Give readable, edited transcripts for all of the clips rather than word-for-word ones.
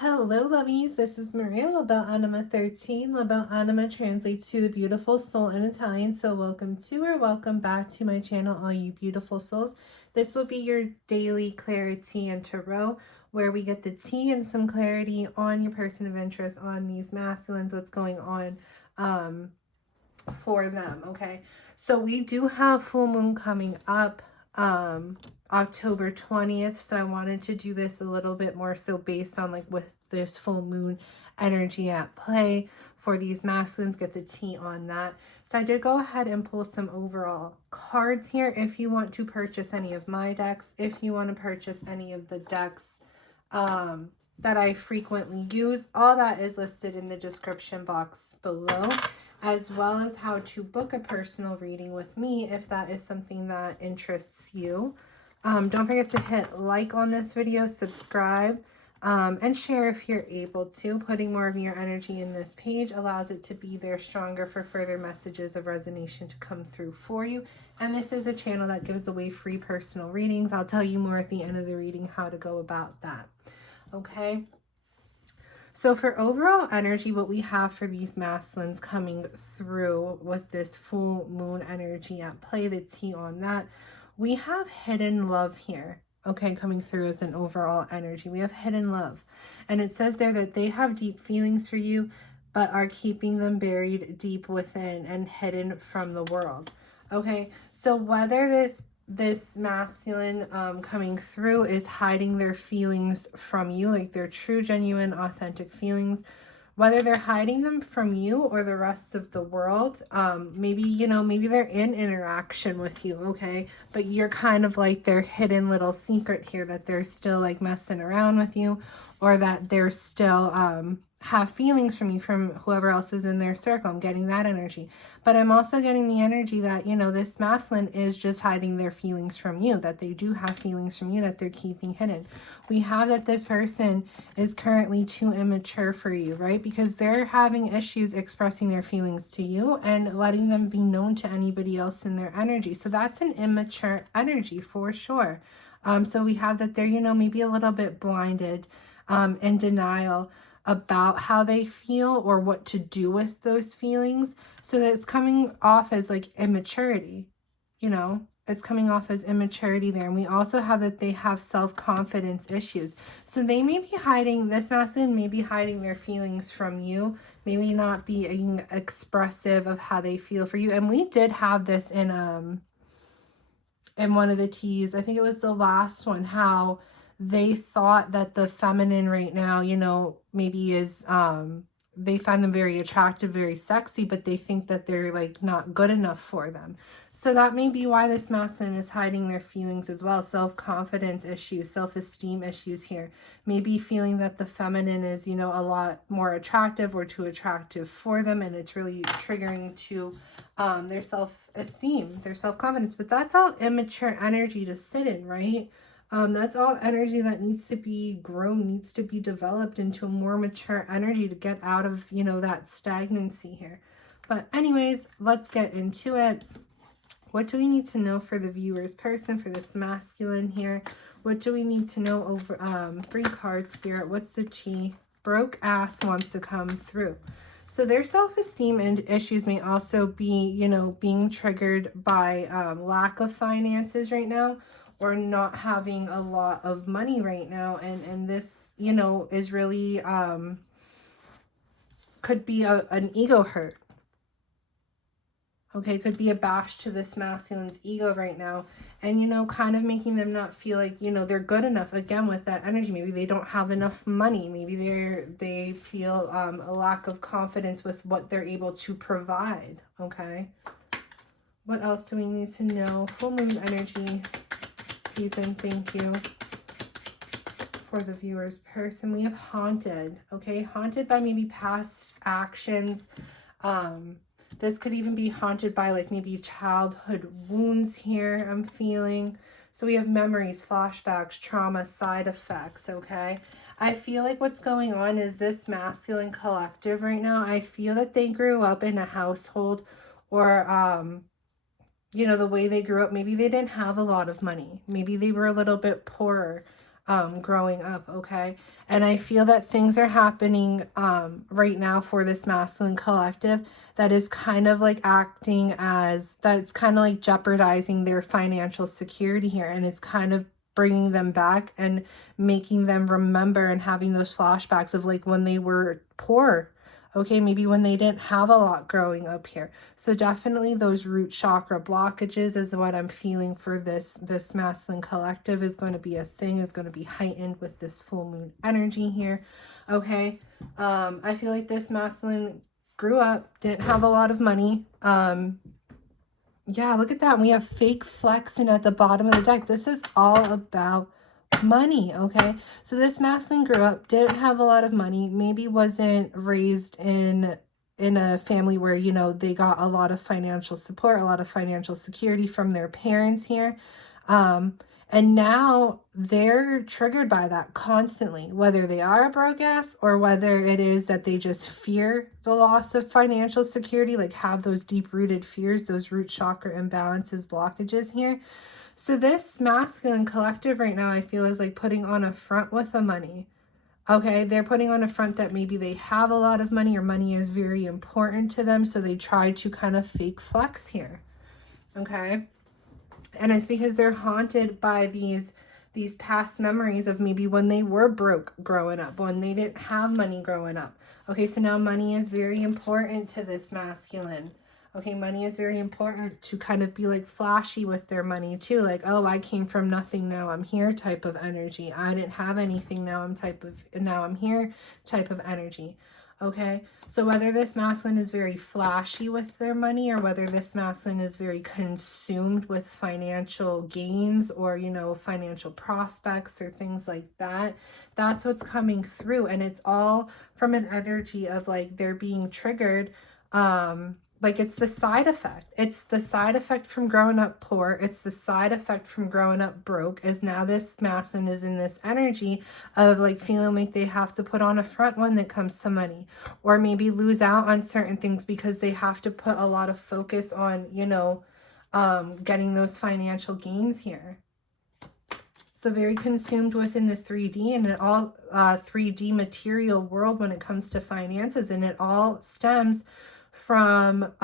Hello, lovies. This is Maria, Labelle Anima 13. Labelle Anima translates to the beautiful soul in Italian. So welcome to or welcome back to my channel, all you beautiful souls. This will be your daily Clari-TEA&TAROT, where we get the tea and some clarity on your person of interest, on these masculines, what's going on for them, okay? So we do have full moon coming up October 20th, so I wanted to do this a little bit more so based on like with this full moon energy at play for these masculines, get the tea on that. So I did go ahead and pull some overall cards here. If you want to purchase any of my decks, if you want to purchase any of the decks that I frequently use, all that is listed in the description box below, as well as how to book a personal reading with me if that is something that interests you. Don't forget to hit like on this video, subscribe, and share if you're able to. Putting more of your energy in this page allows it to be there stronger for further messages of resonation to come through for you. And this is a channel that gives away free personal readings. I'll tell you more at the end of the reading how to go about that. Okay? So for overall energy, what we have for these masculines coming through with this full moon energy at play, the tea on that, we have hidden love here, okay, coming through as an overall energy. We have hidden love. And it says there that they have deep feelings for you, but are keeping them buried deep within and hidden from the world. Okay, so whether this masculine coming through is hiding their feelings from you, like their true, genuine, authentic feelings, whether they're hiding them from you or the rest of the world, maybe, you know, maybe they're in interaction with you, okay, but you're kind of like their hidden little secret here, that they're still like messing around with you, or that they're still have feelings from you, from whoever else is in their circle. I'm getting that energy. But I'm also getting the energy that, you know, this masculine is just hiding their feelings from you, that they do have feelings from you that they're keeping hidden. We have that this person is currently too immature for you, right? Because they're having issues expressing their feelings to you and letting them be known to anybody else in their energy. So that's an immature energy for sure. So we have that they're, you know, maybe a little bit blinded, in denial about how they feel or what to do with those feelings. So that it's coming off as like immaturity, you know, it's coming off as immaturity there. And we also have that they have self-confidence issues. So they may be hiding, this masculine may be hiding their feelings from you, maybe not being expressive of how they feel for you. And we did have this in one of the keys, I think it was the last one, how they thought that the feminine right now, you know, maybe is, they find them very attractive, very sexy, but they think that they're like not good enough for them. So that may be why this masculine is hiding their feelings as well. Self-confidence issues, self-esteem issues here. Maybe feeling that the feminine is, you know, a lot more attractive or too attractive for them, and it's really triggering to their self-esteem, their self-confidence. But that's all immature energy to sit in, right? That's all energy that needs to be grown, needs to be developed into a more mature energy to get out of, you know, that stagnancy here. But anyways, let's get into it. What do we need to know for the viewer's person, for this masculine here? What do we need to know over 3 cards, Spirit? What's the tea? Broke ass wants to come through. So their self-esteem and issues may also be, you know, being triggered by lack of finances right now, or not having a lot of money right now. And this, you know, is really, could be an ego hurt. Okay, could be a bash to this masculine's ego right now. And, you know, kind of making them not feel like, you know, they're good enough. Again, with that energy, maybe they don't have enough money. Maybe they feel a lack of confidence with what they're able to provide. Okay. What else do we need to know? Full moon energy. Please and thank you for the viewer's person. We have haunted, okay? Haunted by maybe past actions. This could even be haunted by like maybe childhood wounds here, I'm feeling. So we have memories, flashbacks, trauma, side effects, okay? I feel like what's going on is this masculine collective right now, I feel that they grew up in a household, or you know, the way they grew up, maybe they didn't have a lot of money. Maybe they were a little bit poorer. growing up, okay? And I feel that things are happening right now for this masculine collective that is kind of like acting as, that's kind of like jeopardizing their financial security here, and it's kind of bringing them back and making them remember and having those flashbacks of like when they were poor, okay, maybe when they didn't have a lot growing up here. So definitely those root chakra blockages is what I'm feeling for this masculine collective is going to be a thing, is going to be heightened with this full moon energy here, okay? I feel like this masculine grew up, didn't have a lot of money. Yeah, look at that. We have fake FLEXIN at the bottom of the deck. This is all about money, okay? So this masculine grew up, didn't have a lot of money, maybe wasn't raised in a family where, you know, they got a lot of financial support, a lot of financial security from their parents here. And now they're triggered by that constantly, whether they are a broke ass or whether it is that they just fear the loss of financial security, like have those deep-rooted fears, those root chakra imbalances, blockages here. So this masculine collective right now, I feel, is like putting on a front with the money. Okay, they're putting on a front that maybe they have a lot of money or money is very important to them. So they try to kind of fake flex here. Okay. And it's because they're haunted by these past memories of maybe when they were broke growing up, when they didn't have money growing up. Okay, so now money is very important to this masculine. Okay, money is very important to kind of be like flashy with their money too. Like, oh, I came from nothing, now I'm here type of energy. I didn't have anything, now I'm here type of energy. Okay, so whether this masculine is very flashy with their money or whether this masculine is very consumed with financial gains or, you know, financial prospects or things like that, that's what's coming through. And it's all from an energy of like they're being triggered. Like it's the side effect. It's the side effect from growing up poor. It's the side effect from growing up broke, is now this masculine is in this energy of like feeling like they have to put on a front when it comes to money, or maybe lose out on certain things because they have to put a lot of focus on, you know, getting those financial gains here. So very consumed within the 3D and it all 3D material world when it comes to finances, and it all stems from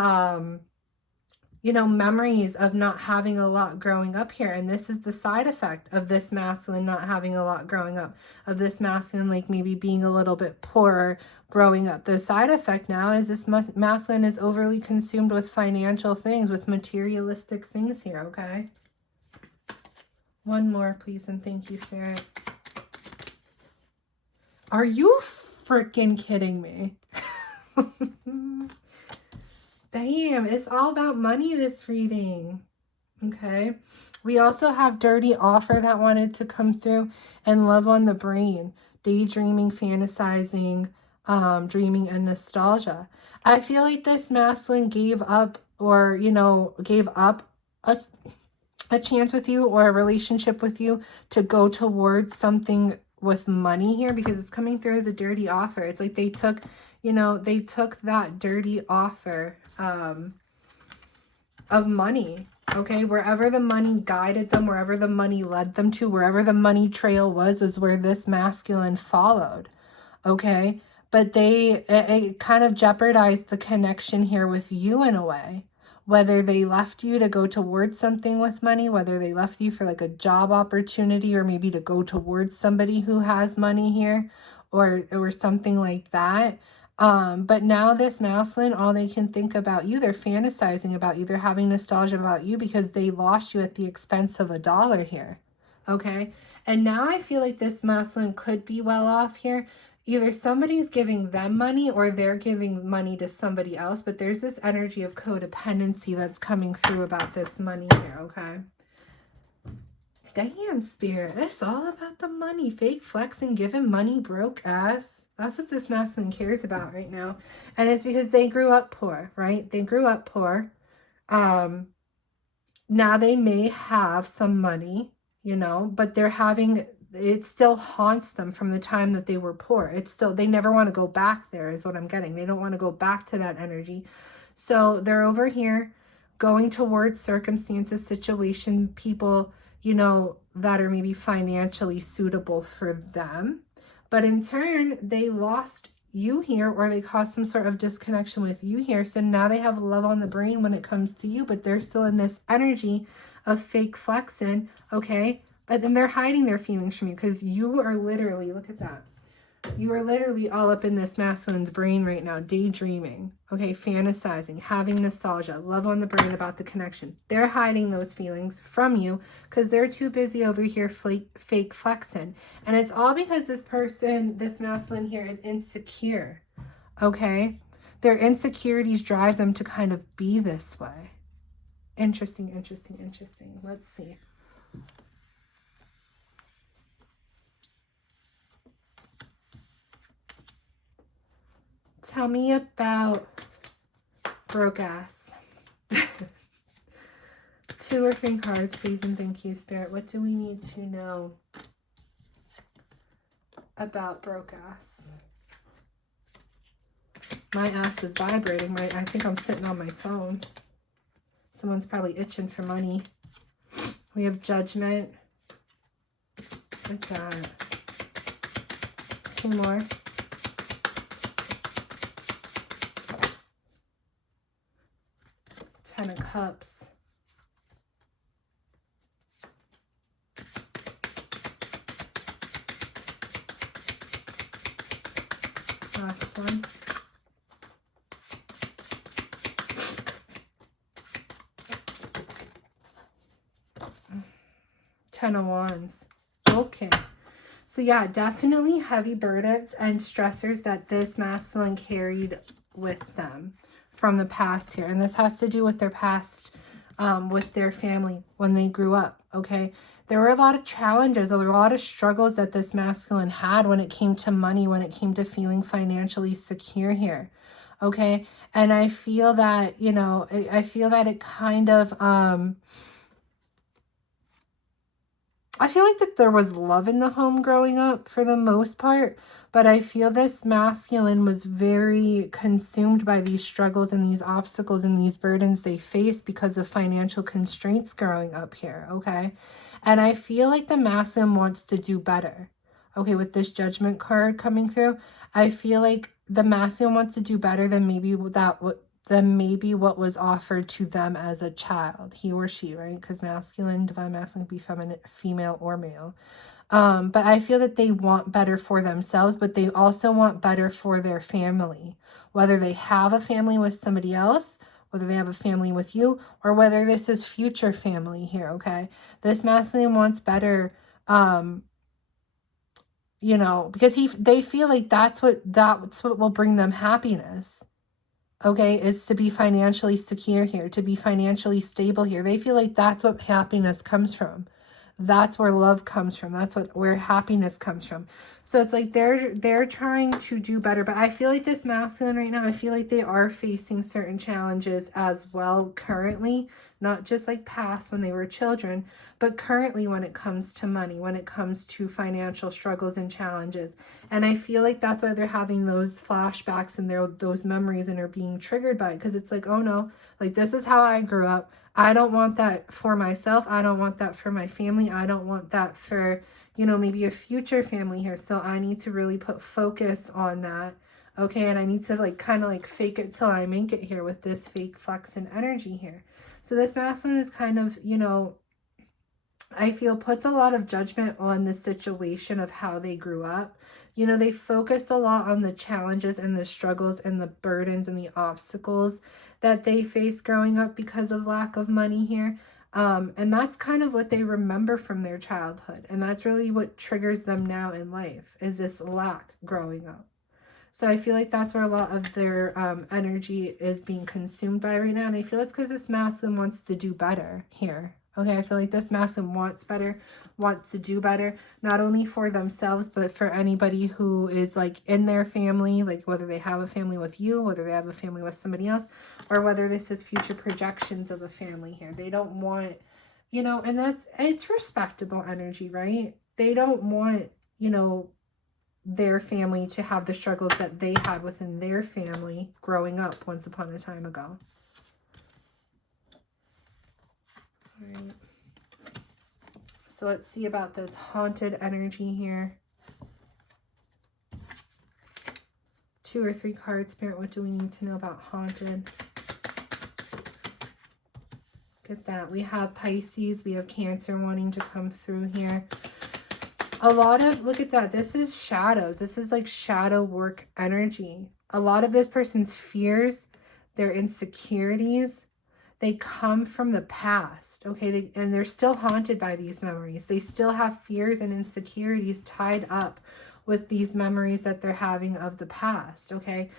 you know, memories of not having a lot growing up here. And this is the side effect of this masculine not having a lot growing up, of this masculine like maybe being a little bit poorer growing up. The side effect now is this masculine is overly consumed with financial things, with materialistic things here. Okay, one more please, and thank you, Spirit. Are you freaking kidding me? Damn, it's all about money this reading. Okay. We also have dirty offer that wanted to come through, and love on the brain, daydreaming, fantasizing, dreaming, and nostalgia. I feel like this masculine gave up, or, you know, gave up a chance with you or a relationship with you to go towards something with money here, because it's coming through as a dirty offer. It's like they took, you know, they took that dirty offer of money, okay? Wherever the money guided them, wherever the money led them to, wherever the money trail was where this masculine followed, okay? But it kind of jeopardized the connection here with you in a way. Whether they left you to go towards something with money, whether they left you for like a job opportunity, or maybe to go towards somebody who has money here, or something like that. But now this masculine, all they can think about you, they're fantasizing about you, they're having nostalgia about you because they lost you at the expense of $1 here. Okay. And now I feel like this masculine could be well off here. Either somebody's giving them money or they're giving money to somebody else, but there's this energy of codependency that's coming through about this money here. Okay. Damn, Spirit, it's all about the money. Fake flexing, giving money, broke ass. That's what this masculine cares about right now. And it's because they grew up poor, right? They grew up poor. Now they may have some money, you know, but they're having, it still haunts them from the time that they were poor. It's still, they never want to go back there is what I'm getting. They don't want to go back to that energy. So they're over here going towards circumstances, situation, people, you know, that are maybe financially suitable for them. But in turn, they lost you here, or they caused some sort of disconnection with you here. So now they have love on the brain when it comes to you, but they're still in this energy of fake flexing, okay? But then they're hiding their feelings from you because you are literally, look at that. You are literally all up in this masculine's brain right now, daydreaming, okay, fantasizing, having nostalgia, love on the brain about the connection. They're hiding those feelings from you because they're too busy over here fake flexing. And it's all because this person, this masculine here, is insecure, okay? Their insecurities drive them to kind of be this way. Interesting, interesting, interesting. Let's see. Tell me about broke ass. 2 or 3 cards, please, and thank you, Spirit. What do we need to know about broke ass? My ass is vibrating. I think I'm sitting on my phone. Someone's probably itching for money. We have judgment. Look at that. 2 more. Ten of Cups. Last one. Ten of Wands. Okay. So yeah, definitely heavy burdens and stressors that this masculine carried with them from the past here. And this has to do with their past, with their family when they grew up, okay? There were a lot of challenges, a lot of struggles that this masculine had when it came to money, when it came to feeling financially secure here, okay? And I feel that, you know, I feel that it kind of, I feel like that there was love in the home growing up for the most part, but I feel this masculine was very consumed by these struggles and these obstacles and these burdens they faced because of financial constraints growing up here, okay? And I feel like the masculine wants to do better, okay? With this judgment card coming through, I feel like the masculine wants to do better than maybe what was offered to them as a child, he or she, right? Because masculine, divine masculine can be feminine, female or male. But I feel that they want better for themselves, but they also want better for their family, whether they have a family with somebody else, whether they have a family with you, or whether this is future family here, okay? This masculine wants better, you know, because they feel like that's what will bring them happiness. Okay, is to be financially secure here, to be financially stable here. They feel like that's what happiness comes from. That's where love comes from. That's where happiness comes from. So it's like they're trying to do better. But I feel like this masculine right now, I feel like they are facing certain challenges as well currently. Not just like past when they were children, but currently when it comes to money, when it comes to financial struggles and challenges. And I feel like that's why they're having those flashbacks and those memories and are being triggered by it. Because it's like, oh no, like this is how I grew up. I don't want that for myself. I don't want that for my family. I don't want that for, you know, maybe a future family here. So I need to really put focus on that. Okay, and I need to like kind of like fake it till I make it here with this fake flex and energy here. So this masculine is kind of, you know, I feel puts a lot of judgment on the situation of how they grew up. You know, they focused a lot on the challenges and the struggles and the burdens and the obstacles that they faced growing up because of lack of money here. And that's kind of what they remember from their childhood. And that's really what triggers them now in life, is this lack growing up. So I feel like that's where a lot of their energy is being consumed by right now. And I feel it's because this masculine wants to do better here. Okay, I feel like this masculine wants better, wants to do better, not only for themselves, but for anybody who is like in their family, like whether they have a family with you, whether they have a family with somebody else, or whether this is future projections of a family here. They don't want, you know, and it's respectable energy, right? They don't want, you know, their family to have the struggles that they had within their family growing up once upon a time ago. All right. So let's see about this haunted energy here. 2 or 3 cards, Spirit. What do we need to know about haunted? Look at that. We have Pisces. We have Cancer wanting to come through here. A lot of, look at that. This is shadows. This is like shadow work energy. A lot of this person's fears, their insecurities, they come from the past, okay? And they're still haunted by these memories. They still have fears and insecurities tied up with these memories that they're having of the past, okay?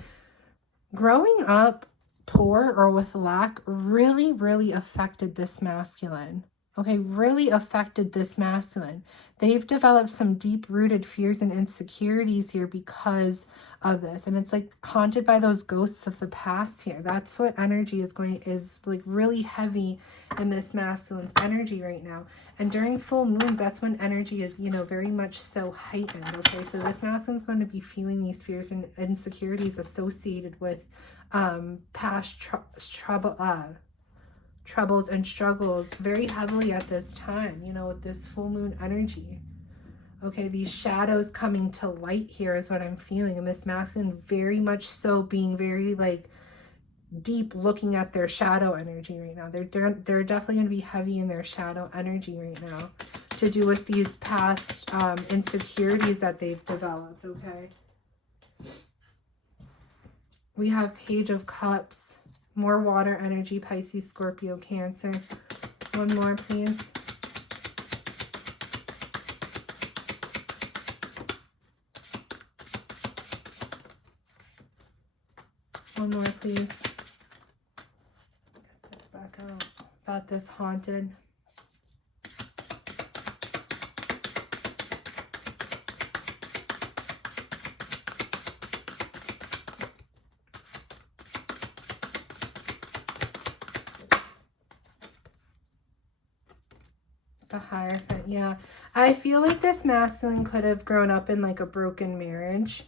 Growing up poor or with lack really, really affected this masculine, okay? Really affected this masculine. They've developed some deep-rooted fears and insecurities here because of this. And it's like haunted by those ghosts of the past here. That's what energy is like really heavy in this masculine's energy right now. And during full moons, that's when energy is, you know, very much so heightened. Okay, so this masculine's going to be feeling these fears and insecurities associated with past troubles and struggles very heavily at this time, you know, with this full moon energy. Okay, these shadows coming to light here is what I'm feeling. And this masculine very much so being very like deep looking at their shadow energy right now. They're definitely going to be heavy in their shadow energy right now to do with these past insecurities that they've developed, okay? We have Page of Cups, more water energy, Pisces, Scorpio, Cancer. One more, please. One more, please. Get this back out. About this haunted. The Hierophant, yeah. I feel like this masculine could have grown up in like a broken marriage.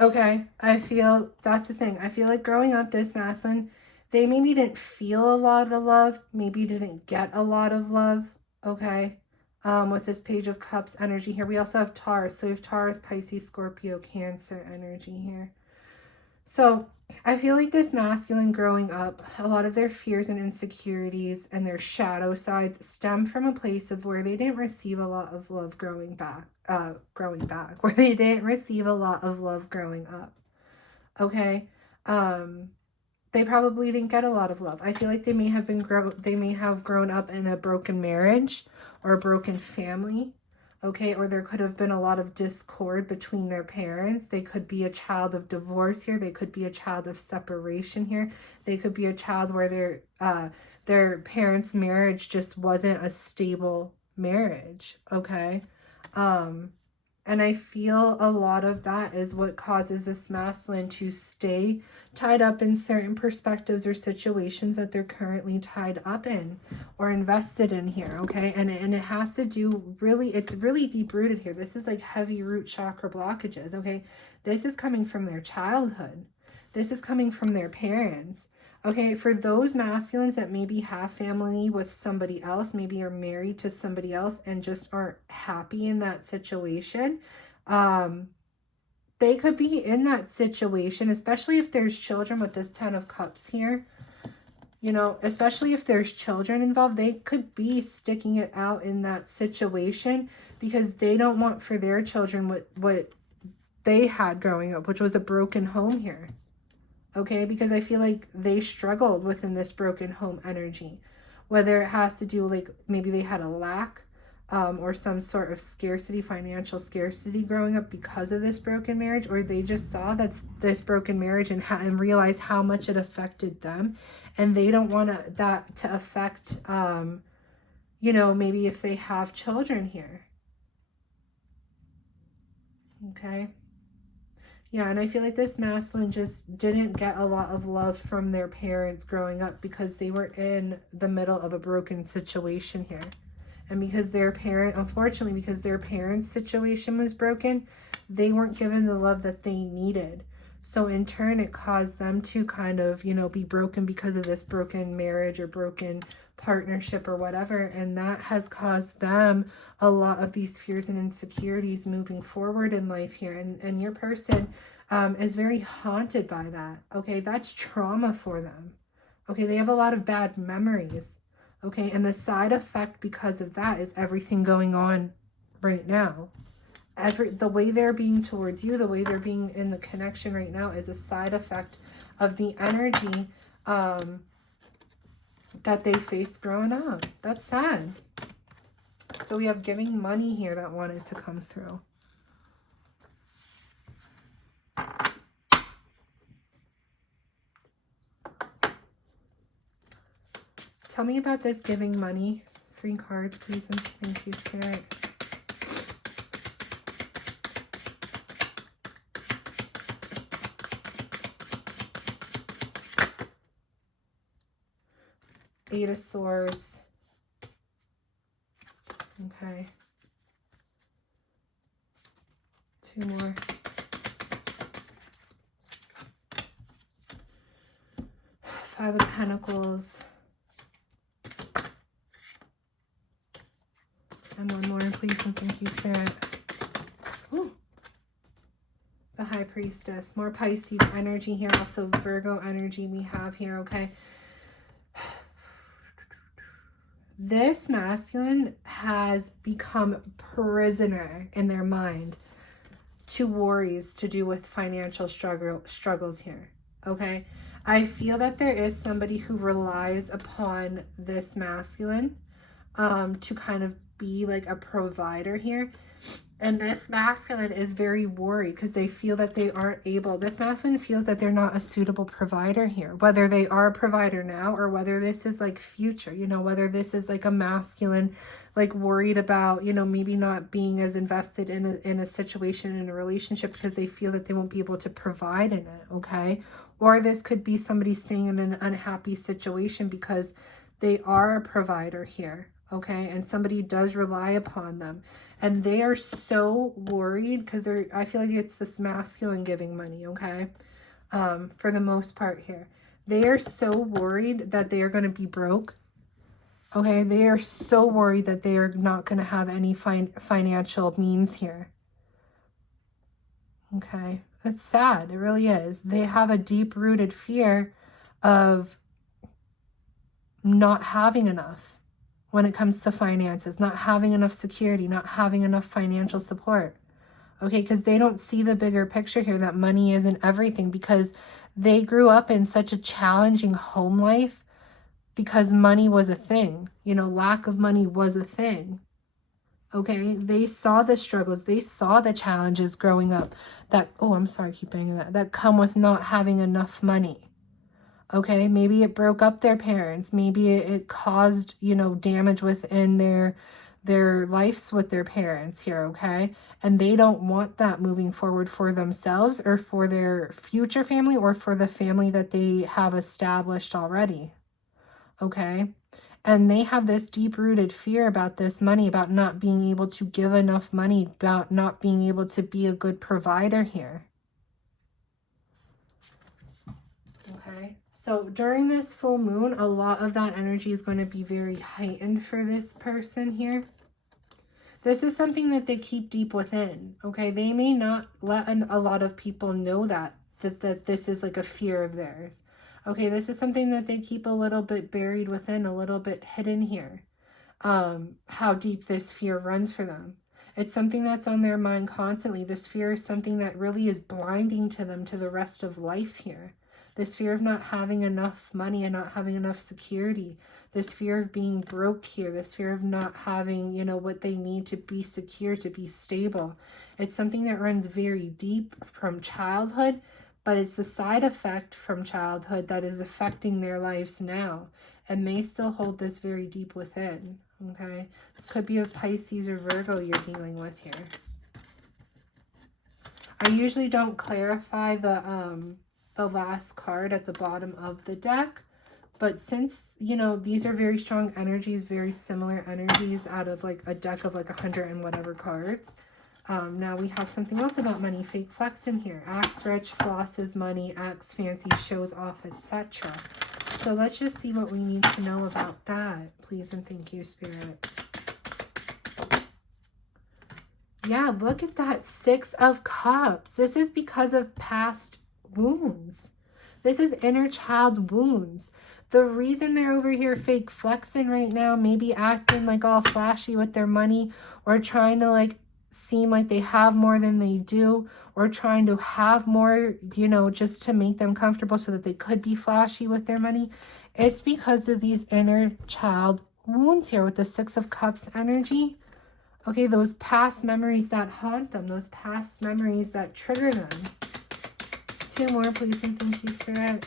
Okay, I feel that's the thing. I feel like growing up, this masculine, they maybe didn't feel a lot of love, maybe didn't get a lot of love, okay? With this Page of Cups energy here. We also have Taurus. So we have Taurus, Pisces, Scorpio, Cancer energy here. So I feel like this masculine growing up, a lot of their fears and insecurities and their shadow sides stem from a place of where they didn't receive a lot of love growing back, where they didn't receive a lot of love growing up. Okay. They probably didn't get a lot of love. I feel like they may have grown up in a broken marriage or a broken family. Okay, or there could have been a lot of discord between their parents. They could be a child of divorce here. They could be a child of separation here. They could be a child where their parents' marriage just wasn't a stable marriage, okay? And I feel a lot of that is what causes this masculine to stay tied up in certain perspectives or situations that they're currently tied up in or invested in here, okay? And it has to do really, it's really deep rooted here. This is like heavy root chakra blockages, okay? This is coming from their childhood. This is coming from their parents. Okay, for those masculines that maybe have family with somebody else, maybe are married to somebody else and just aren't happy in that situation, they could be in that situation, especially if there's children with this 10 of Cups here. You know, especially if there's children involved, they could be sticking it out in that situation because they don't want for their children what they had growing up, which was a broken home here. Okay, because I feel like they struggled within this broken home energy, whether it has to do like maybe they had a lack or some sort of scarcity, financial scarcity growing up because of this broken marriage, or they just saw this broken marriage and realized how much it affected them, and they don't want that to affect, you know, maybe if they have children here. Okay. Yeah, and I feel like this masculine just didn't get a lot of love from their parents growing up because they were in the middle of a broken situation here. And because unfortunately, because their parents' situation was broken, they weren't given the love that they needed. So in turn, it caused them to kind of, you know, be broken because of this broken marriage or broken partnership or whatever, and that has caused them a lot of these fears and insecurities moving forward in life here. And your person is very haunted by that. Okay, that's trauma for them. Okay, they have a lot of bad memories. Okay, and the side effect because of that is everything going on right now. The way they're being towards you, the way they're being in the connection right now is a side effect of the energy that they faced growing up. That's sad. So we have giving money here that wanted to come through. Tell me about this giving money. 3 cards, please, and thank you, Spirit. Eight of Swords. Okay. 2 more. Five of Pentacles. And 1 more, please, and thank you, Spirit. Ooh. The High Priestess. More Pisces energy here. Also Virgo energy we have here, okay? This masculine has become prisoner in their mind to worries to do with financial struggles here, okay? I feel that there is somebody who relies upon this masculine to kind of be like a provider here. And this masculine is very worried because they feel that they aren't able. This masculine feels that they're not a suitable provider here, whether they are a provider now or whether this is like future, you know, whether this is like a masculine, like worried about, you know, maybe not being as invested in a situation, in a relationship, because they feel that they won't be able to provide in it, okay? Or this could be somebody staying in an unhappy situation because they are a provider here, okay? And somebody does rely upon them. And they are so worried because I feel like it's this masculine giving money, okay? For the most part here. They are so worried that they are going to be broke, okay? They are so worried that they are not going to have any financial means here, okay? It's sad. It really is. They have a deep-rooted fear of not having enough when it comes to finances, not having enough security, not having enough financial support, okay? Because they don't see the bigger picture here, that money isn't everything, because they grew up in such a challenging home life because money was a thing, you know, lack of money was a thing, okay? They saw the struggles, they saw the challenges growing up that, oh, I'm sorry, I keep banging that come with not having enough money. Okay, maybe it broke up their parents. Maybe it caused, you know, damage within their lives with their parents here, okay? And they don't want that moving forward for themselves or for their future family or for the family that they have established already, okay? And they have this deep-rooted fear about this money, about not being able to give enough money, about not being able to be a good provider here. Okay, so during this full moon, a lot of that energy is going to be very heightened for this person here. This is something that they keep deep within, okay? They may not let a lot of people know that this is like a fear of theirs. Okay, this is something that they keep a little bit buried within, a little bit hidden here. How deep this fear runs for them. It's something that's on their mind constantly. This fear is something that really is blinding to them to the rest of life here. This fear of not having enough money and not having enough security. This fear of being broke here. This fear of not having, you know, what they need to be secure, to be stable. It's something that runs very deep from childhood, but it's the side effect from childhood that is affecting their lives now and may still hold this very deep within, okay? This could be a Pisces or Virgo you're dealing with here. I usually don't clarify the last card at the bottom of the deck, but since, you know, these are very strong energies, very similar energies out of like a deck of like 100 and whatever cards, now we have something else about money. Fake flex in here. Acts rich, flosses money, acts fancy, shows off, etc. So let's just see what we need to know about that. Please and thank you, Spirit. Yeah, look at that 6 of Cups. This is because of past wounds. This is inner child wounds. The reason they're over here fake flexing right now, maybe acting like all flashy with their money, or trying to like seem like they have more than they do, or trying to have more, you know, just to make them comfortable so that they could be flashy with their money. It's because of these inner child wounds here with the 6 of Cups energy. Okay, those past memories that haunt them, those past memories that trigger them. 2 more, please, and thank you, Spirit.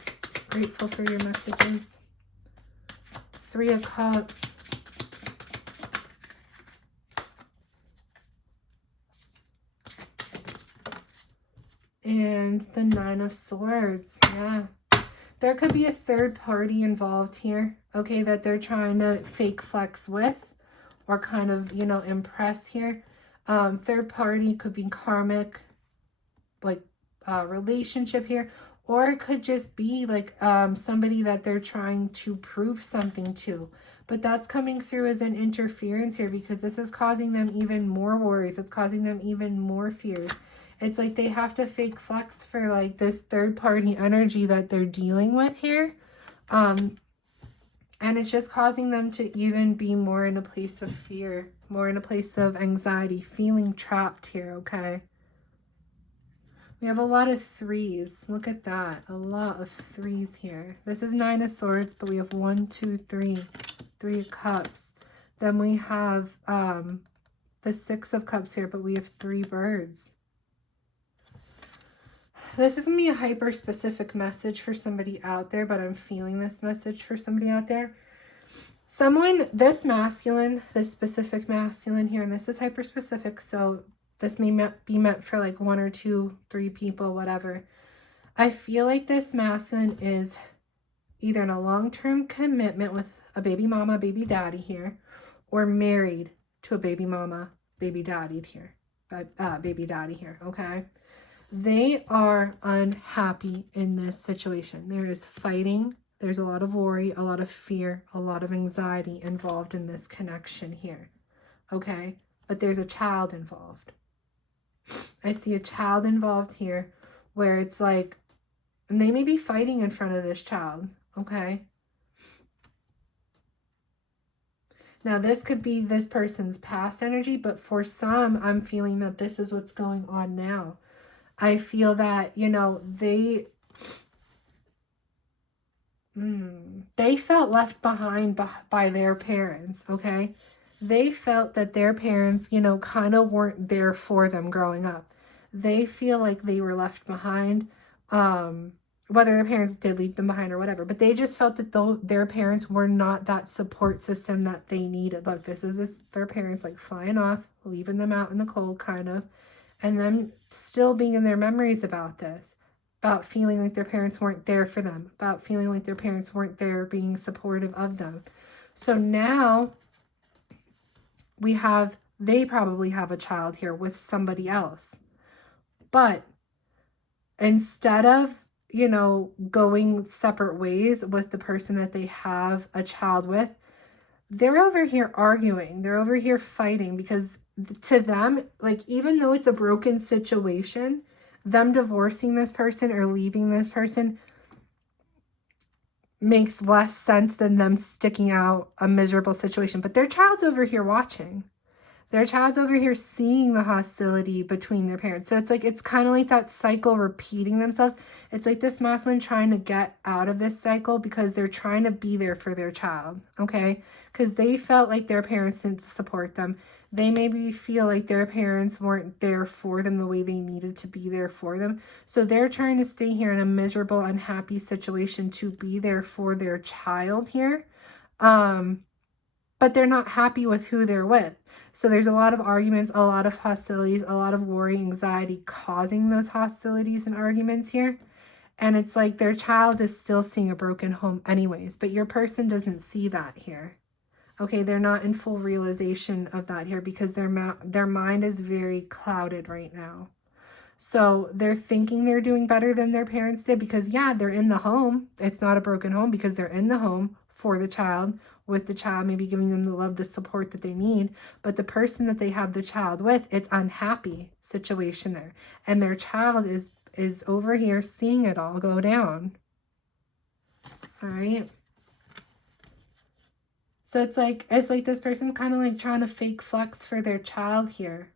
Grateful for your messages. 3 of Cups. And the 9 of Swords. Yeah. There could be a third party involved here, okay, that they're trying to fake flex with or kind of, you know, impress here. Third party could be karmic, like, relationship here. Or it could just be like somebody that they're trying to prove something to. But that's coming through as an interference here because this is causing them even more worries. It's causing them even more fears. It's like they have to fake flex for like this third party energy that they're dealing with here. And it's just causing them to even be more in a place of fear, more in a place of anxiety, feeling trapped here, okay? We have a lot of 3s. Look at that. A lot of 3s here. This is 9 of Swords, but we have 1, 2, 3. 3 of Cups. Then we have the 6 of Cups here, but we have 3 birds. This is going to be a hyper-specific message for somebody out there, but I'm feeling this message for somebody out there. Someone, this masculine, this specific masculine here, and this is hyper-specific, so this may be meant for like 1 or 2, 3 people, whatever. I feel like this masculine is either in a long-term commitment with a baby mama, baby daddy here, or married to a baby mama, baby daddy here, okay? They are unhappy in this situation. There is fighting. There's a lot of worry, a lot of fear, a lot of anxiety involved in this connection here, okay? But there's a child involved. I see a child involved here where it's like, and they may be fighting in front of this child, okay? Now, this could be this person's past energy, but for some, I'm feeling that this is what's going on now. I feel that, you know, they felt left behind by their parents, okay? They felt that their parents, you know, kind of weren't there for them growing up. They feel like they were left behind, whether their parents did leave them behind or whatever, but they just felt that their parents were not that support system that they needed. Look, their parents like flying off, leaving them out in the cold kind of, and them still being in their memories about this, about feeling like their parents weren't there for them, about feeling like their parents weren't there being supportive of them. So now they probably have a child here with somebody else. But instead of, you know, going separate ways with the person that they have a child with, they're over here arguing. They're over here fighting because to them, like, even though it's a broken situation, them divorcing this person or leaving this person makes less sense than them sticking out a miserable situation. But their child's over here watching. Their child's over here seeing the hostility between their parents. So it's like, it's kind of like that cycle repeating themselves. It's like this masculine trying to get out of this cycle because they're trying to be there for their child, okay? Because they felt like their parents didn't support them. They maybe feel like their parents weren't there for them the way they needed to be there for them. So they're trying to stay here in a miserable, unhappy situation to be there for their child here. But they're not happy with who they're with. So there's a lot of arguments, a lot of hostilities, a lot of worry, anxiety causing those hostilities and arguments here. And it's like their child is still seeing a broken home anyways, but your person doesn't see that here. Okay, they're not in full realization of that here because their mind is very clouded right now. So they're thinking they're doing better than their parents did because, yeah, they're in the home. It's not a broken home because they're in the home for the child, with the child, maybe giving them the love, the support that they need. But the person that they have the child with, it's unhappy situation there. And their child is over here seeing it all go down. All right. So it's like this person's kind of like trying to fake flex for their child here.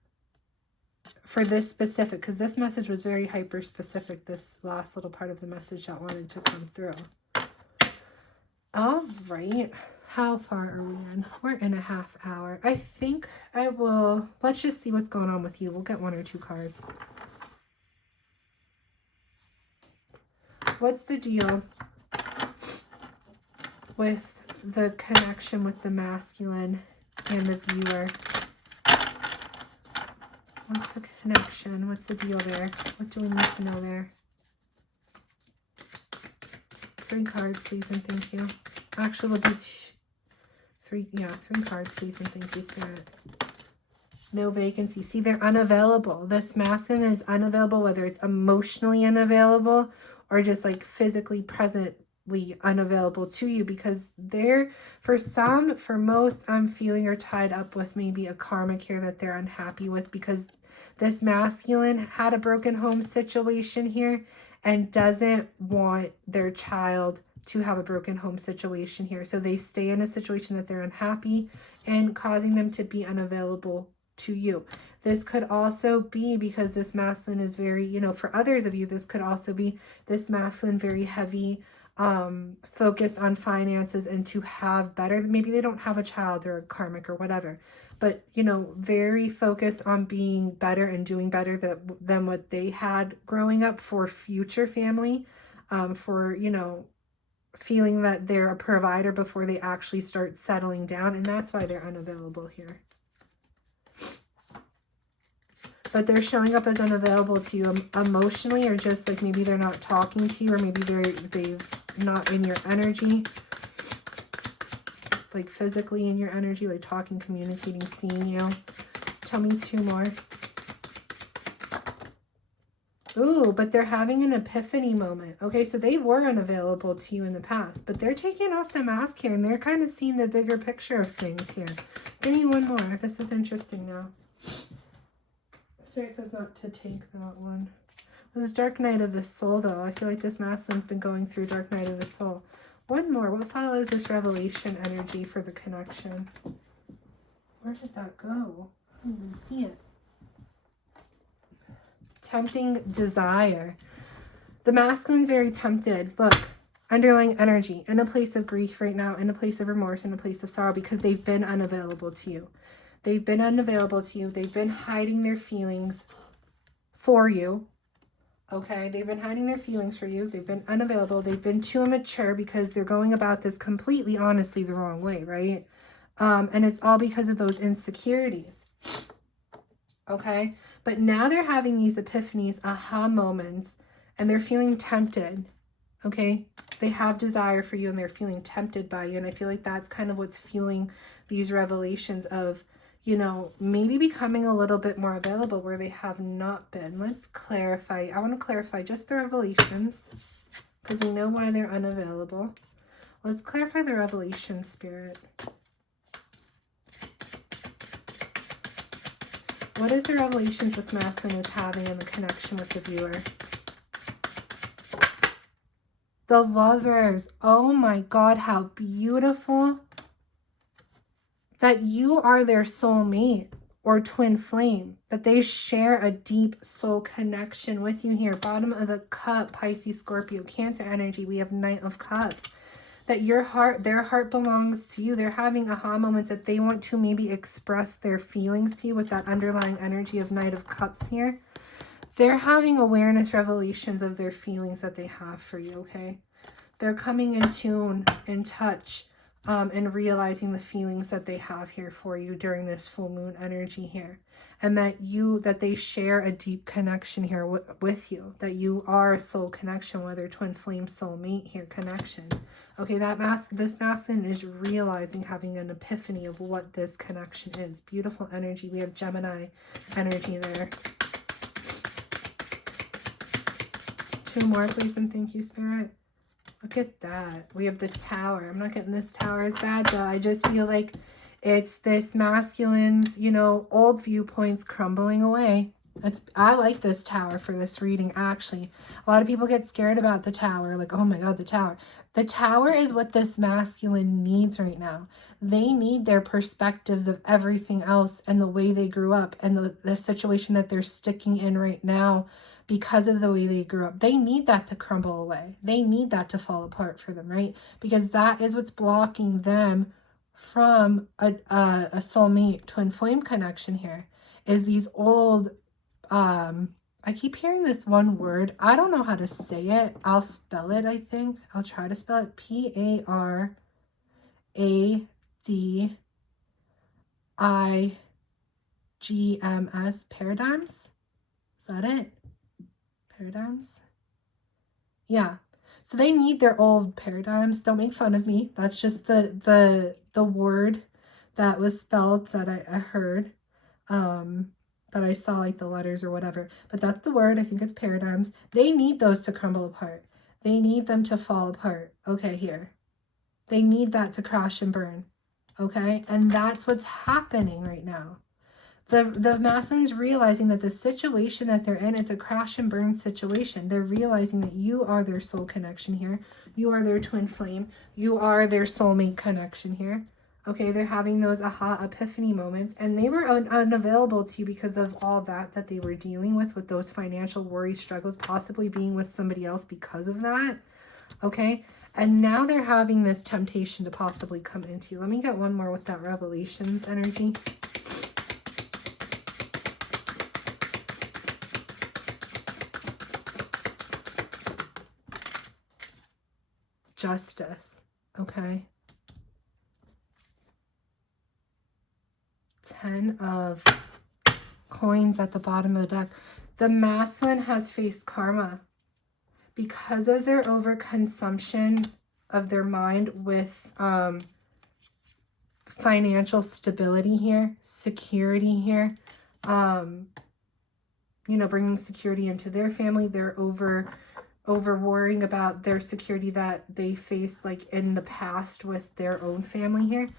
For this specific, because this message was very hyper specific, this last little part of the message that wanted to come through. All right. How far are we in? We're in a half hour. I think I will, let's just see what's going on with you. We'll get 1 or 2 cards. What's the deal with the connection with the masculine and the viewer? What's the connection? What's the deal there? What do we need to know there? 3 cards, please, and thank you. Actually, we'll do 3 cards, please, and thank you, Spirit. No vacancy. See, they're unavailable. This masculine is unavailable, whether it's emotionally unavailable or just like physically presently unavailable to you, because they're, for some, for most, I'm feeling are tied up with maybe a karmic here that they're unhappy with, because this masculine had a broken home situation here and doesn't want their child to have a broken home situation here. So they stay in a situation that they're unhappy and causing them to be unavailable to you. This could also be because this masculine is very, you know, for others of you, this could also be this masculine very heavy focused on finances and to have better. Maybe they don't have a child or a karmic or whatever, but, you know, very focused on being better and doing better than what they had growing up for future family, for, you know, feeling that they're a provider before they actually start settling down. And that's why they're unavailable here. But they're showing up as unavailable to you emotionally, or just like maybe they're not talking to you, or maybe they've not in your energy, like physically in your energy, like talking, communicating, seeing you. Tell me 2 more. Ooh, but they're having an epiphany moment. Okay, so they were unavailable to you in the past, but they're taking off the mask here and they're kind of seeing the bigger picture of things here. Give me 1 more. This is interesting now. Spirit says not to take that one. This is Dark Night of the Soul, though. I feel like this masculine's been going through Dark Night of the Soul. 1 more. What follows this revelation energy for the connection? Where did that go? I didn't even see it. Tempting desire. The masculine's very tempted. Look, underlying energy, in a place of grief right now, in a place of remorse, in a place of sorrow, because they've been unavailable to you. They've been unavailable to you. They've been hiding their feelings for you. Okay, they've been hiding their feelings for you. They've been unavailable. They've been too immature because they're going about this completely, honestly, the wrong way, right? And it's all because of those insecurities. Okay, but now they're having these epiphanies, aha moments, and they're feeling tempted. Okay, they have desire for you and they're feeling tempted by you. And I feel like that's kind of what's fueling these revelations of, you know, maybe becoming a little bit more available where they have not been. Let's clarify. I want to clarify just the revelations because we know why they're unavailable. Let's clarify the revelation, Spirit. What is the revelations this masculine is having in the connection with the viewer? The Lovers. Oh my God, how beautiful. That you are their soulmate or twin flame. That they share a deep soul connection with you here. Bottom of the cup, Pisces, Scorpio, Cancer energy. We have Knight of Cups. That your heart, their heart belongs to you. They're having aha moments that they want to maybe express their feelings to you with that underlying energy of Knight of Cups here. They're having awareness revelations of their feelings that they have for you, okay? They're coming in tune, in touch, and realizing the feelings that they have here for you during this full moon energy here. And that they share a deep connection here with you. That you are a soul connection, whether twin flame, soulmate here connection. Okay, this masculine is realizing, having an epiphany of what this connection is. Beautiful energy. We have Gemini energy there. 2 more, please, and thank you, Spirit. Look at that. We have the Tower. I'm not getting this Tower as bad, though. I just feel like it's this masculine's, you know, old viewpoints crumbling away. I like this Tower for this reading, actually. A lot of people get scared about the Tower. Like, oh my God, the Tower. The Tower is what this masculine needs right now. They need their perspectives of everything else and the way they grew up and the situation that they're sticking in right now because of the way they grew up. They need that to crumble away. They need that to fall apart for them, right? Because that is what's blocking them from a soulmate twin flame connection here, is these old, I keep hearing this one word. I don't know how to say it. I'll spell it, I think. I'll try to spell it. P-A-R-A-D-I-G-M-S. Paradigms? Is that it? Paradigms? Yeah. So they need their old paradigms. Don't make fun of me. That's just the word that was spelled that I heard. That I saw, like the letters or whatever. But that's the word. I think it's paradigms. They need those to crumble apart. They need them to fall apart. Okay, here. They need that to crash and burn. Okay? And that's what's happening right now. The masculine's realizing that the situation that they're in, it's a crash and burn situation. They're realizing that you are their soul connection here. You are their twin flame. You are their soulmate connection here. Okay, they're having those aha epiphany moments, and they were unavailable to you because of all that they were dealing with those financial worries, struggles, possibly being with somebody else because of that. Okay, and now they're having this temptation to possibly come into you. Let me get one more with that Revelations energy. Justice. Okay. 10 of coins at the bottom of the deck. The masculine has faced karma because of their overconsumption of their mind with financial stability here, security here, you know, bringing security into their family. They're over worrying about their security that they faced like in the past with their own family here.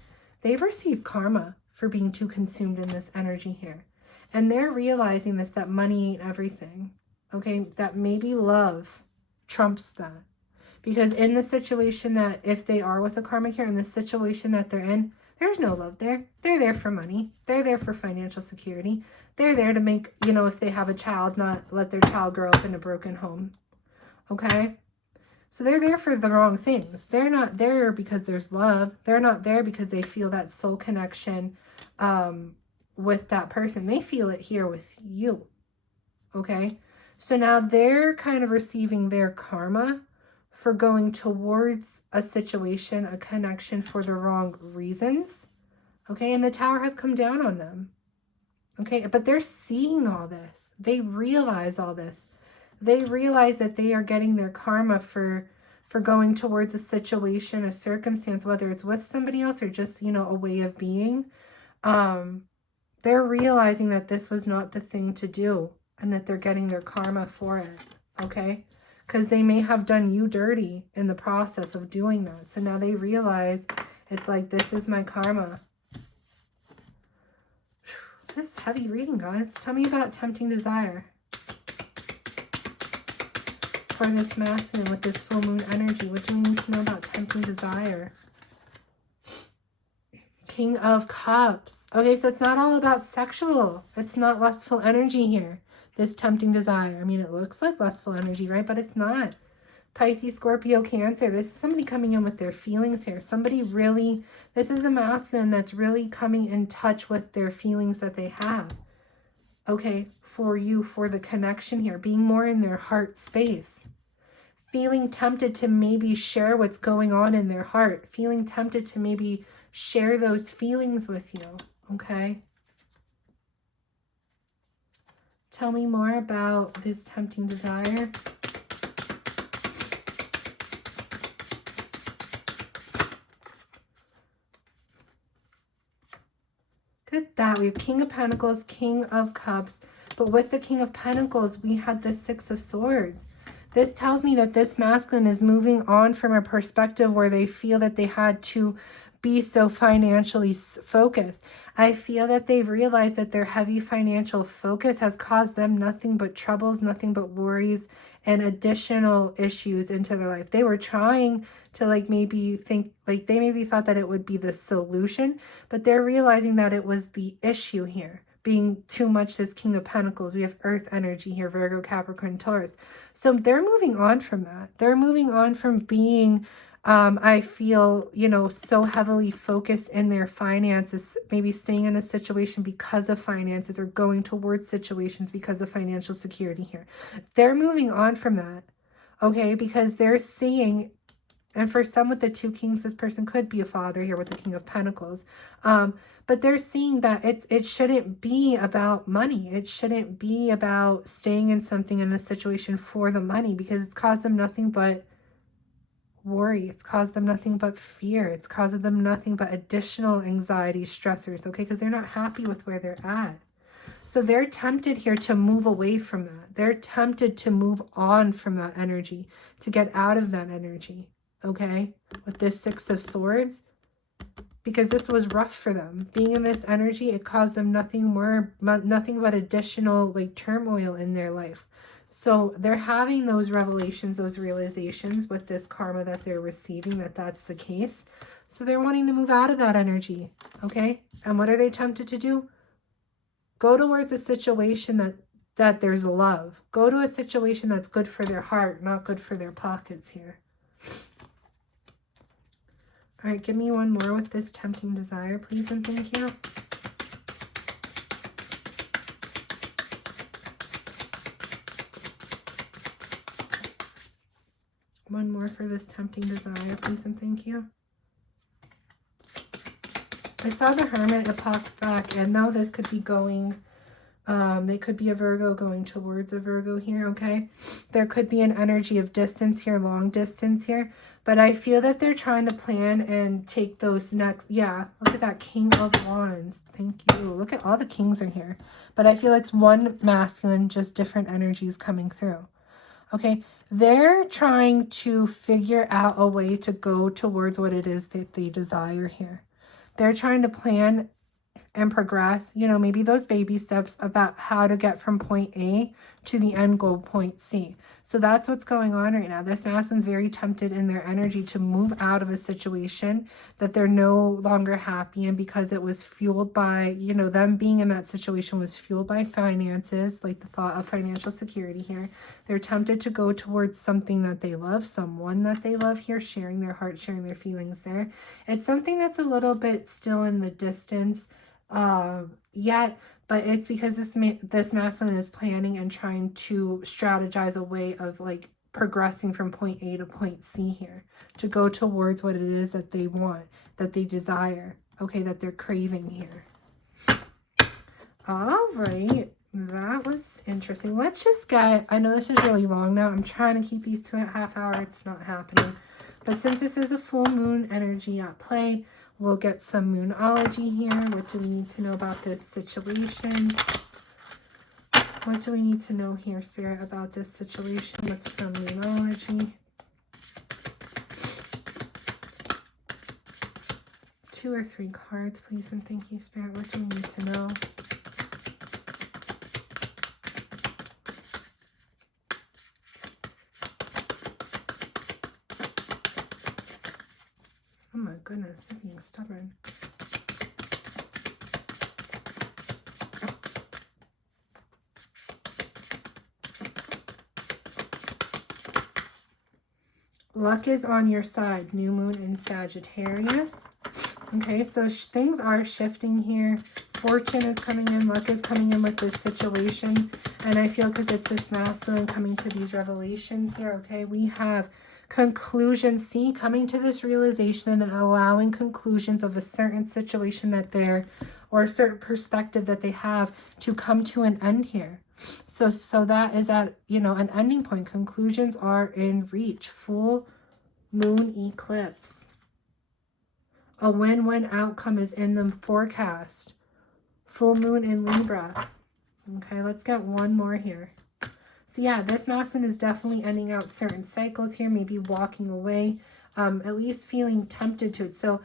They've received karma for being too consumed in this energy here. And they're realizing this, that money ain't everything. Okay, that maybe love trumps that. Because in the situation that, if they are with a karmic here, in the situation that they're in, there's no love there. They're there for money. They're there for financial security. They're there to make, you know, if they have a child, not let their child grow up in a broken home. Okay? So they're there for the wrong things. They're not there because there's love. They're not there because they feel that soul connection with that person. They feel it here with you. Okay? So now they're kind of receiving their karma for going towards a situation, a connection for the wrong reasons. Okay? And the Tower has come down on them. Okay? But they're seeing all this. They realize all this. They realize that they are getting their karma for going towards a situation, a circumstance, whether it's with somebody else or just, you know, a way of being. They're realizing that this was not the thing to do and that they're getting their karma for it, okay? Because they may have done you dirty in the process of doing that. So now they realize it's like, this is my karma. This is heavy reading, guys. Tell me about tempting desire for this masculine with this full moon energy. What do we need to know about tempting desire? King of Cups. Okay, so it's not all about sexual. It's not lustful energy here. This tempting desire. I mean, it looks like lustful energy, right? But it's not. Pisces, Scorpio, Cancer. This is somebody coming in with their feelings here. Somebody really, this is a masculine that's really coming in touch with their feelings that they have. Okay, for you, for the connection here, being more in their heart space, feeling tempted to maybe share what's going on in their heart, feeling tempted to maybe share those feelings with you, okay? Tell me more about this tempting desire. Look at that. We have King of Pentacles, King of Cups. But with the King of Pentacles, we had the Six of Swords. This tells me that this masculine is moving on from a perspective where they feel that they had to be so financially focused. I feel that they've realized that their heavy financial focus has caused them nothing but troubles, nothing but worries, and additional issues into their life. They were trying to like maybe think, like they maybe thought that it would be the solution, but they're realizing that it was the issue here. Being too much this King of Pentacles. We have Earth energy here, Virgo, Capricorn, Taurus. So they're moving on from that. They're moving on from being, I feel, you know, so heavily focused in their finances, maybe staying in a situation because of finances or going towards situations because of financial security here. They're moving on from that, okay, because they're seeing, and for some with the 2 kings, this person could be a father here with the King of Pentacles. But they're seeing that it shouldn't be about money. It shouldn't be about staying in something, in a situation for the money, because it's caused them nothing but worry. It's caused them nothing but fear. It's caused them nothing but additional anxiety, stressors, okay? Because they're not happy with where they're at. So they're tempted here to move away from that. They're tempted to move on from that energy, to get out of that energy, okay? With this 6 of Swords, because this was rough for them. Being in this energy, it caused them nothing but additional like turmoil in their life. So they're having those revelations, those realizations with this karma that they're receiving, that that's the case. So they're wanting to move out of that energy, okay? And what are they tempted to do? Go towards a situation that there's love. Go to a situation that's good for their heart, not good for their pockets here. All right, give me one more with this tempting desire, please, and thank you. One more for this tempting desire, please, and thank you. I saw the Hermit, it popped back, and now this could be going, they could be a Virgo going towards a Virgo here, okay? There could be an energy of distance here, long distance here, but I feel that they're trying to plan and take those next, yeah, look at that King of Wands. Thank you. Look at all the kings are here. But I feel it's one masculine, just different energies coming through. Okay, they're trying to figure out a way to go towards what it is that they desire here. They're trying to plan and progress, you know, maybe those baby steps about how to get from point A to the end goal, point C. So that's what's going on right now. This masculine's very tempted in their energy to move out of a situation that they're no longer happy in, because it was fueled by, you know, them being in that situation was fueled by finances, like the thought of financial security here. They're tempted to go towards something that they love, someone that they love here, sharing their heart, sharing their feelings there. It's something that's a little bit still in the distance yet, but it's because this masculine is planning and trying to strategize a way of like progressing from point A to point C here, to go towards what it is that they want, that they desire, okay, that they're craving here. All right, that was interesting. Let's just get, I know this is really long now, I'm trying to keep these 2.5 hours, it's not happening, but since this is a full moon energy at play, we'll get some moonology here. What do we need to know about this situation? What do we need to know here, Spirit, about this situation with some moonology? 2 or 3 cards, please, and thank you, Spirit. What do we need to know? Oh my goodness, they're being stubborn. Luck is on your side. New moon in Sagittarius. Okay, so things are shifting here. Fortune is coming in. Luck is coming in with this situation. And I feel because it's this masculine coming to these revelations here, okay, we have conclusion, see, coming to this realization and allowing conclusions of a certain situation that they're, or a certain perspective that they have, to come to an end here. So that is at, you know, an ending point. Conclusions are in reach. Full moon eclipse. A win-win outcome is in the forecast. Full moon in Libra. Okay, let's get one more here. So yeah, this masculine is definitely ending out certain cycles here, maybe walking away, at least feeling tempted to it. So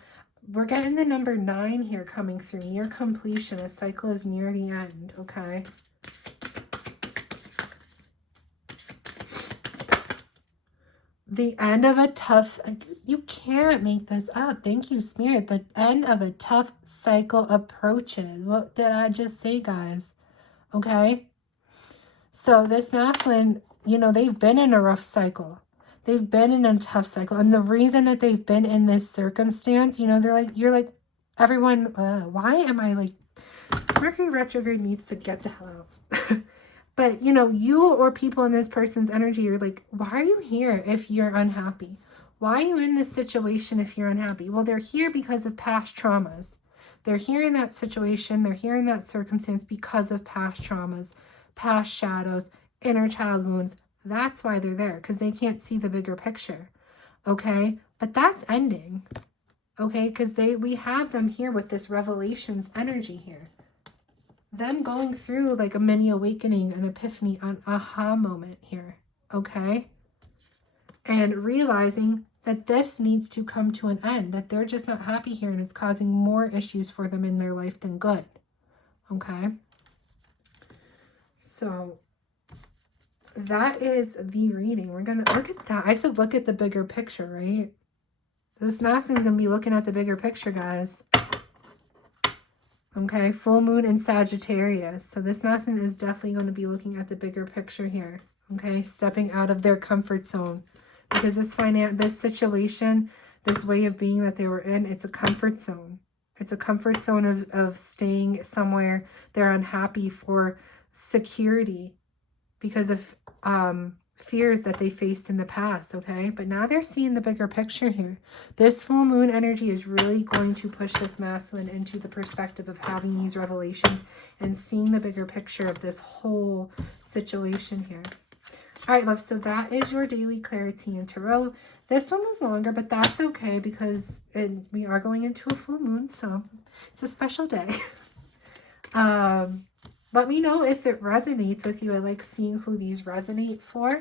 we're getting the number 9 here coming through, near completion. A cycle is near the end, okay? The end of a tough, you can't make this up. Thank you, Spirit. The end of a tough cycle approaches. What did I just say, guys? Okay? So this masculine, you know, they've been in a rough cycle. They've been in a tough cycle. And the reason that they've been in this circumstance, you know, they're like, you're like, everyone, why am I like, Mercury retrograde needs to get the hell out. But, you know, you or people in this person's energy are like, why are you here if you're unhappy? Why are you in this situation if you're unhappy? Well, they're here because of past traumas. They're here in that situation. They're here in that circumstance because of past traumas, past shadows, inner child wounds. That's why they're there, because they can't see the bigger picture. Okay? But that's ending. Okay? Because we have them here with this revelations energy here. Them going through like a mini awakening, an epiphany, an aha moment here, okay? And realizing that this needs to come to an end, that they're just not happy here and it's causing more issues for them in their life than good, okay? So that is the reading. We're gonna look at that. I said look at the bigger picture, right? This masculine is gonna be looking at the bigger picture, guys. Okay, full moon in Sagittarius. So this masculine is definitely going to be looking at the bigger picture here. Okay, stepping out of their comfort zone. Because this situation, this way of being that they were in, it's a comfort zone. It's a comfort zone of staying somewhere. They're unhappy for security because of fears that they faced in the past, okay? But now they're seeing the bigger picture here. This full moon energy is really going to push this masculine into the perspective of having these revelations and seeing the bigger picture of this whole situation here. All right, love, so that is your daily Clari-TEA and Tarot. This one was longer, but that's okay because we are going into a full moon, so it's a special day. Let me know if it resonates with you. I like seeing who these resonate for.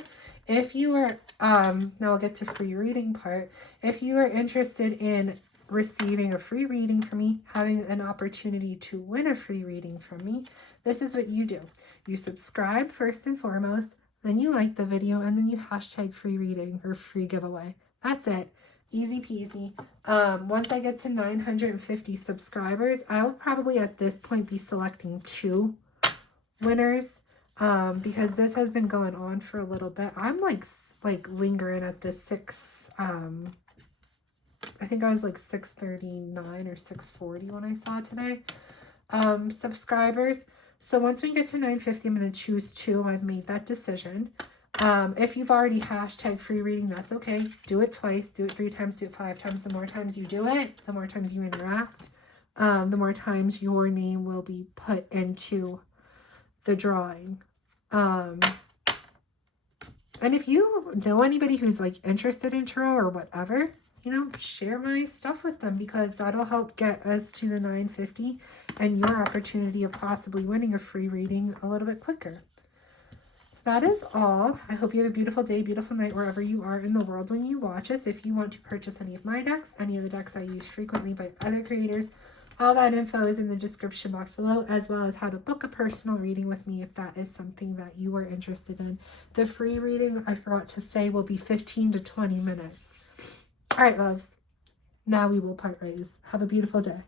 If you are, now I'll get to free reading part. If you are interested in receiving a free reading from me, having an opportunity to win a free reading from me, this is what you do. You subscribe first and foremost, then you like the video, and then you hashtag free reading or free giveaway. That's it. Easy peasy. Once I get to 950 subscribers, I will probably at this point be selecting 2 winners because this has been going on for a little bit. I'm like lingering at this 6 I think I was like 639 or 640 when I saw it today subscribers. So once we get to 950, I'm going to choose 2. I've made that decision. If you've already hashtag free reading, that's okay. Do it twice, do it 3 times, do it 5 times. The more times you do it, the more times you interact, the more times your name will be put into the drawing. And if you know anybody who's like interested in tarot or whatever, you know, share my stuff with them because that'll help get us to the 950 and your opportunity of possibly winning a free reading a little bit quicker. So that is all. I hope you have a beautiful day, beautiful night, wherever you are in the world when you watch us. If you want to purchase any of my decks, any of the decks I use frequently by other creators, all that info is in the description box below, as well as how to book a personal reading with me if that is something that you are interested in. The free reading, I forgot to say, will be 15 to 20 minutes. All right, loves. Now we will part ways. Have a beautiful day.